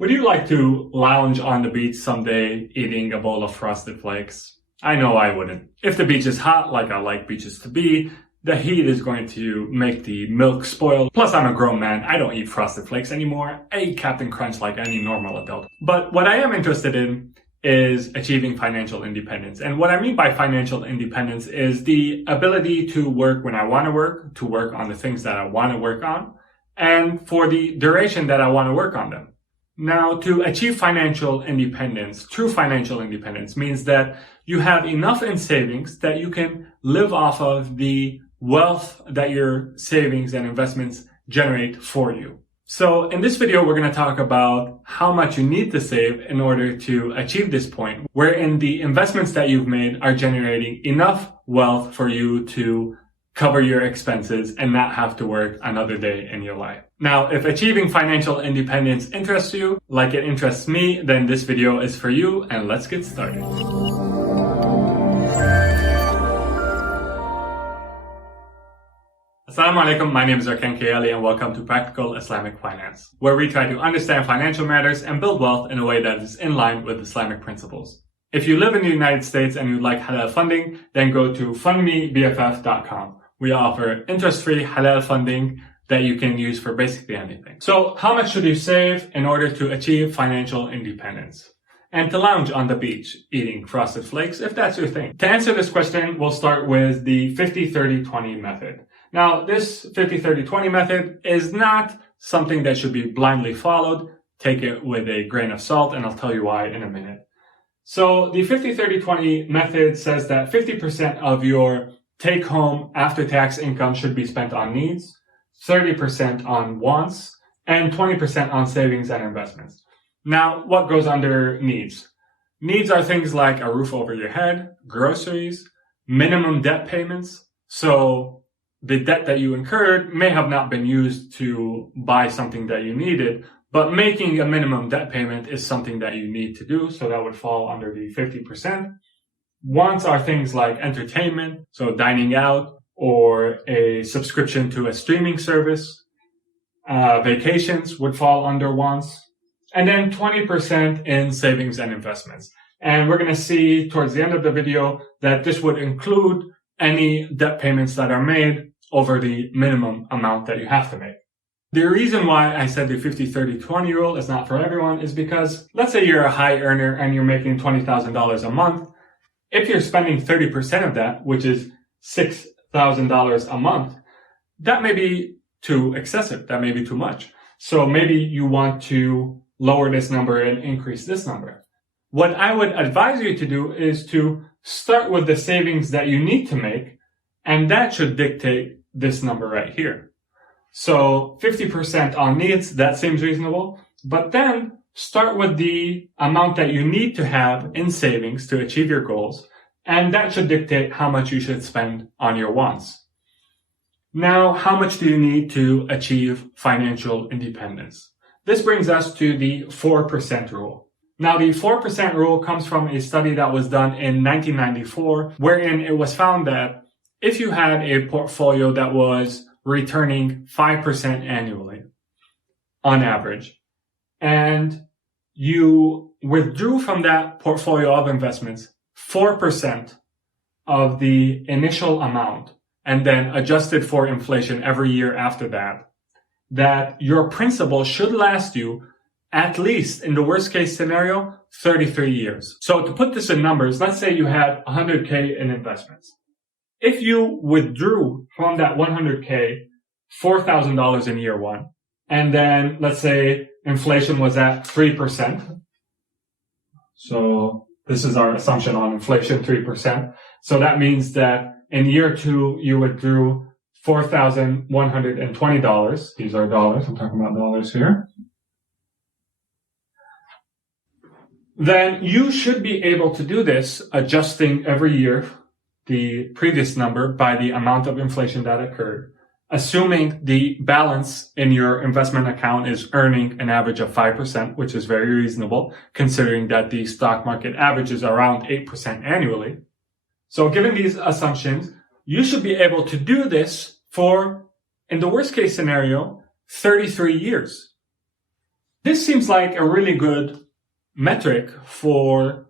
Would you like to lounge on the beach someday eating a bowl of Frosted Flakes? I know I wouldn't. If the beach is hot, like I like beaches to be, the heat is going to make the milk spoil. Plus, I'm a grown man. I don't eat Frosted Flakes anymore. I eat Captain Crunch like any normal adult. But what I am interested in is achieving financial independence. And what I mean by financial independence is the ability to work when I want to work on the things that I want to work on, and for the duration that I want to work on them. Now, to achieve financial independence, true financial independence means that you have enough in savings that you can live off of the wealth that your savings and investments generate for you. So in this video, we're going to talk about how much you need to save in order to achieve this point, wherein the investments that you've made are generating enough wealth for you to cover your expenses and not have to work another day in your life. Now, if achieving financial independence interests you, like it interests me, then this video is for you, and let's get started. Assalamu alaikum, my name is Arkan Kayali and welcome to Practical Islamic Finance, where we try to understand financial matters and build wealth in a way that is in line with Islamic principles. If you live in the United States and you'd like halal funding, then go to fundmebff.com. We offer interest-free halal funding that you can use for basically anything. So how much should you save in order to achieve financial independence and to lounge on the beach eating Frosted Flakes if that's your thing? To answer this question, we'll start with the 50-30-20 method. Now, this 50-30-20 method is not something that should be blindly followed. Take it with a grain of salt, and I'll tell you why in a minute. So the 50-30-20 method says that 50% of your take-home after-tax income should be spent on needs, 30% on wants, and 20% on savings and investments. Now, what goes under needs? Needs are things like a roof over your head, groceries, minimum debt payments. So the debt that you incurred may have not been used to buy something that you needed, but making a minimum debt payment is something that you need to do. So that would fall under the 50%. Wants are things like entertainment, so dining out, or a subscription to a streaming service. Vacations would fall under wants. And then 20% in savings and investments. And we're going to see towards the end of the video that this would include any debt payments that are made over the minimum amount that you have to make. The reason why I said the 50-30-20 rule is not for everyone is because let's say you're a high earner and you're making $20,000 a month. If you're spending 30% of that, which is $6,000 a month, that may be too excessive. That may be too much. So maybe you want to lower this number and increase this number. What I would advise you to do is to start with the savings that you need to make, and that should dictate this number right here. So 50% on needs, that seems reasonable, but then start with the amount that you need to have in savings to achieve your goals, and that should dictate how much you should spend on your wants. Now, how much do you need to achieve financial independence? This brings us to the 4% rule. Now, the 4% rule comes from a study that was done in 1994, wherein it was found that if you had a portfolio that was returning 5% annually on average, and you withdrew from that portfolio of investments 4% of the initial amount and then adjusted for inflation every year after that, that your principal should last you at least, in the worst case scenario, 33 years. So to put this in numbers, let's say you had 100K in investments. If you withdrew from that 100K $4,000 in year one, and then let's say inflation was at 3%. So this is our assumption on inflation, 3%. So that means that in year two, you withdrew $4,120. These are dollars. I'm talking about dollars here. Then you should be able to do this, adjusting every year the previous number by the amount of inflation that occurred, assuming the balance in your investment account is earning an average of 5%, which is very reasonable, considering that the stock market averages around 8% annually. So given these assumptions, you should be able to do this for, in the worst case scenario, 33 years. This seems like a really good metric for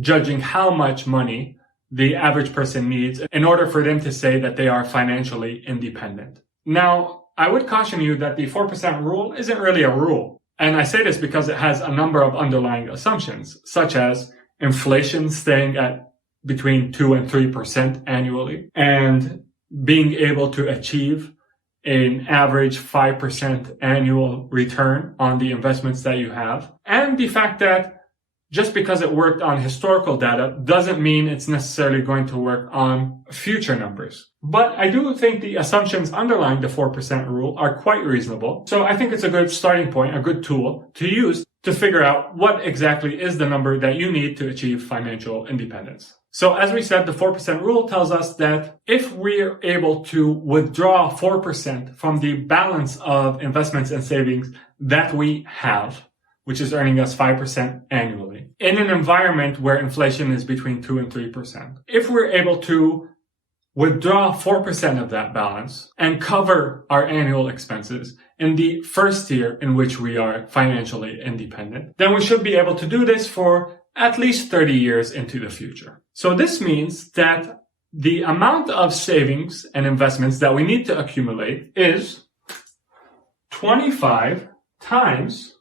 judging how much money the average person needs in order for them to say that they are financially independent. Now, I would caution you that the 4% rule isn't really a rule. And I say this because it has a number of underlying assumptions, such as inflation staying at between 2 and 3% annually, and being able to achieve an average 5% annual return on the investments that you have, and the fact that just because it worked on historical data doesn't mean it's necessarily going to work on future numbers. But I do think the assumptions underlying the 4% rule are quite reasonable. So I think it's a good starting point, a good tool to use to figure out what exactly is the number that you need to achieve financial independence. So as we said, the 4% rule tells us that if we're able to withdraw 4% from the balance of investments and savings that we have, which is earning us 5% annually, in an environment where inflation is between 2 and 3%. If we're able to withdraw 4% of that balance and cover our annual expenses in the first year in which we are financially independent, then we should be able to do this for at least 30 years into the future. So this means that the amount of savings and investments that we need to accumulate is 25 times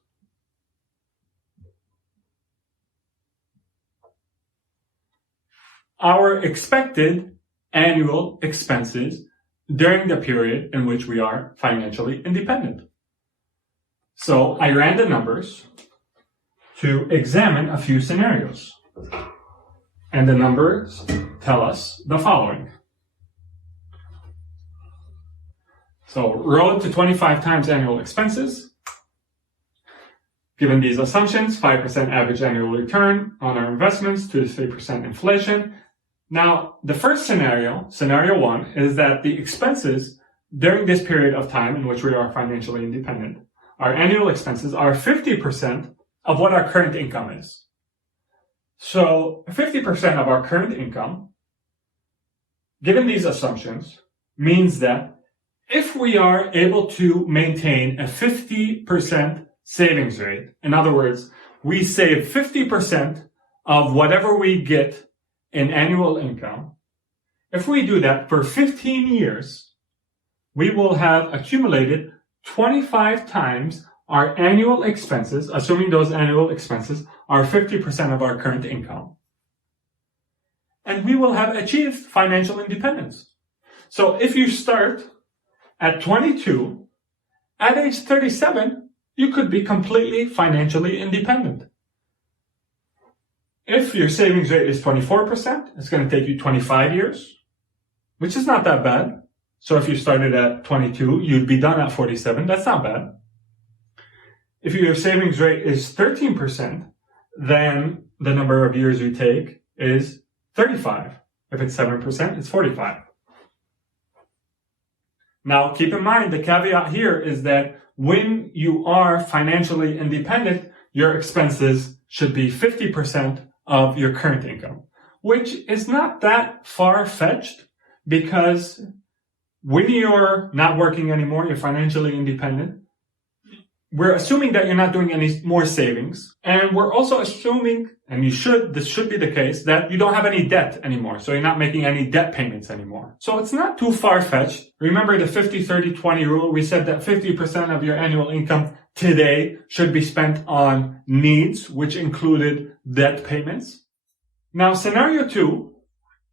our expected annual expenses during the period in which we are financially independent. So I ran the numbers to examine a few scenarios. And the numbers tell us the following. So road to 25 times annual expenses. Given these assumptions, 5% average annual return on our investments, 2 to 3% inflation. Now, the first scenario, scenario one, is that the expenses during this period of time in which we are financially independent, our annual expenses are 50% of what our current income is. So 50% of our current income, given these assumptions, means that if we are able to maintain a 50% savings rate, in other words, we save 50% of whatever we get in annual income, if we do that for 15 years, we will have accumulated 25 times our annual expenses, assuming those annual expenses are 50% of our current income. And we will have achieved financial independence. So if you start at 22, at age 37, you could be completely financially independent. If your savings rate is 24%, it's going to take you 25 years, which is not that bad. So if you started at 22, you'd be done at 47. That's not bad. If your savings rate is 13%, then the number of years you take is 35. If it's 7%, it's 45. Now, keep in mind, the caveat here is that when you are financially independent, your expenses should be 50% of your current income, which is not that far-fetched, because when you're not working anymore, you're financially independent, we're assuming that you're not doing any more savings, and we're also assuming, and this should be the case, that you don't have any debt anymore, so you're not making any debt payments anymore. So it's not too far-fetched. Remember the 50-30-20 rule? We said that 50% of your annual income today should be spent on needs, which included debt payments. Now, scenario two,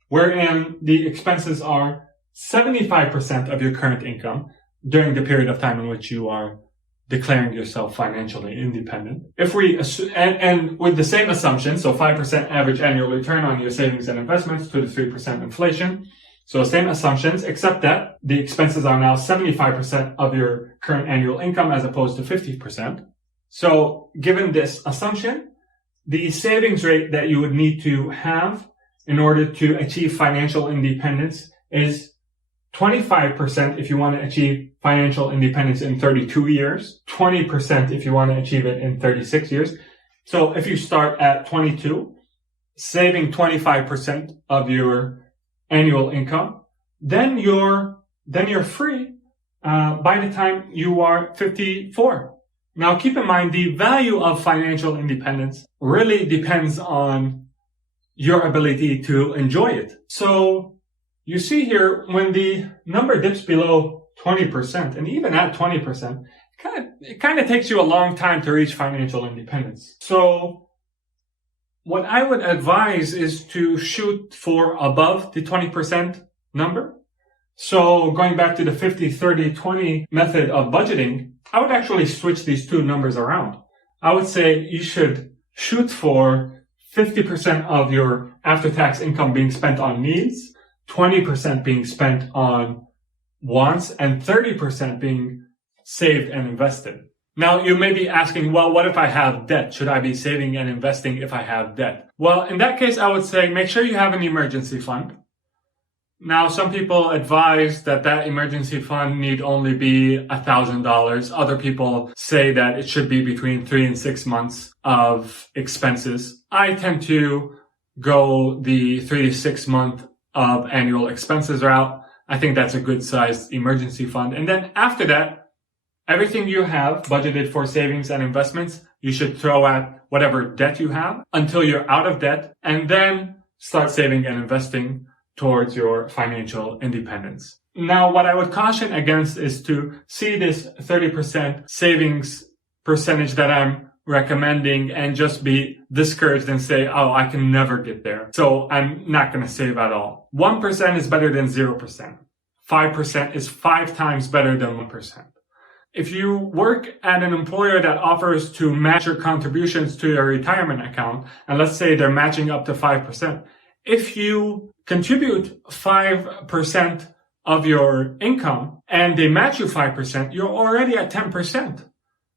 wherein the expenses are 75% of your current income during the period of time in which you are declaring yourself financially independent. If we and with the same assumption, so 5% average annual return on your savings and investments, 2 to 3% inflation. So same assumptions, except that the expenses are now 75% of your current annual income as opposed to 50%. So given this assumption, the savings rate that you would need to have in order to achieve financial independence is 25% if you want to achieve financial independence in 32 years, 20% if you want to achieve it in 36 years. So if you start at 22, saving 25% of your annual income, then you're free by the time you are 54. Now keep in mind, the value of financial independence really depends on your ability to enjoy it. So you see here, when the number dips below 20%, and even at 20%, it kind of takes you a long time to reach financial independence. So what I would advise is to shoot for above the 20% number. So going back to the 50-30-20 method of budgeting, I would actually switch these two numbers around. I would say you should shoot for 50% of your after-tax income being spent on needs, 20% being spent on wants, and 30% being saved and invested. Now, you may be asking, well, what if I have debt? Should I be saving and investing if I have debt? Well, in that case, I would say make sure you have an emergency fund. Now, some people advise that emergency fund need only be $1,000. Other people say that it should be between 3 and 6 months of expenses. I tend to go the 3 to 6 month of annual expenses route. I think that's a good sized emergency fund. And then after that, everything you have budgeted for savings and investments, you should throw at whatever debt you have until you're out of debt, and then start saving and investing towards your financial independence. Now, what I would caution against is to see this 30% savings percentage that I'm recommending and just be discouraged and say, oh, I can never get there, so I'm not going to save at all. 1% is better than 0%. 5% is 5 times better than 1%. If you work at an employer that offers to match your contributions to your retirement account, and let's say they're matching up to 5%, if you contribute 5% of your income and they match you 5%, you're already at 10%.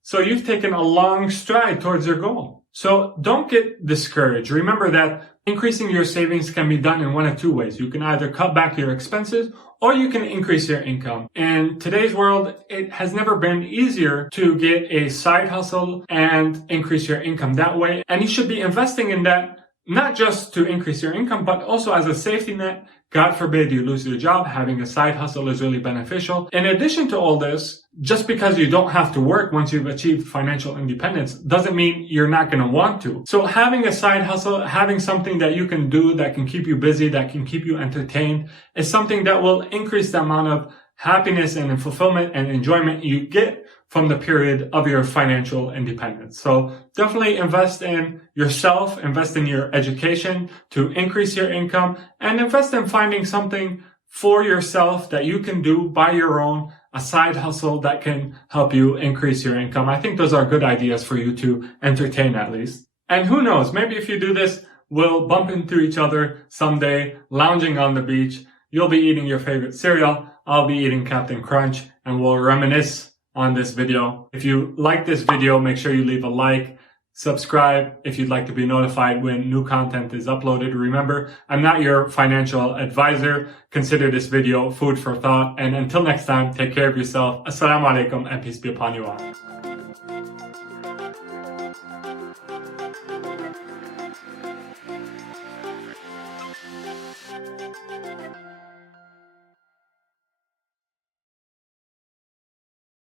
So you've taken a long stride towards your goal. So don't get discouraged. Remember that increasing your savings can be done in one of two ways. You can either cut back your expenses or you can increase your income. In today's world, it has never been easier to get a side hustle and increase your income that way. And you should be investing in that, not just to increase your income, but also as a safety net. God forbid you lose your job, having a side hustle is really beneficial. In addition to all this, just because you don't have to work once you've achieved financial independence doesn't mean you're not going to want to. So having a side hustle, having something that you can do that can keep you busy, that can keep you entertained, is something that will increase the amount of happiness and fulfillment and enjoyment you get from the period of your financial independence. So definitely invest in yourself, invest in your education to increase your income, and invest in finding something for yourself that you can do by your own, a side hustle that can help you increase your income. I think those are good ideas for you to entertain at least. And who knows, maybe if you do this, we'll bump into each other someday, lounging on the beach. You'll be eating your favorite cereal. I'll be eating Captain Crunch, and we'll reminisce on this video. If you like this video, make sure you leave a like, subscribe if you'd like to be notified when new content is uploaded. Remember, I'm not your financial advisor. Consider this video food for thought. And until next time, take care of yourself. Assalamu alaikum and peace be upon you all.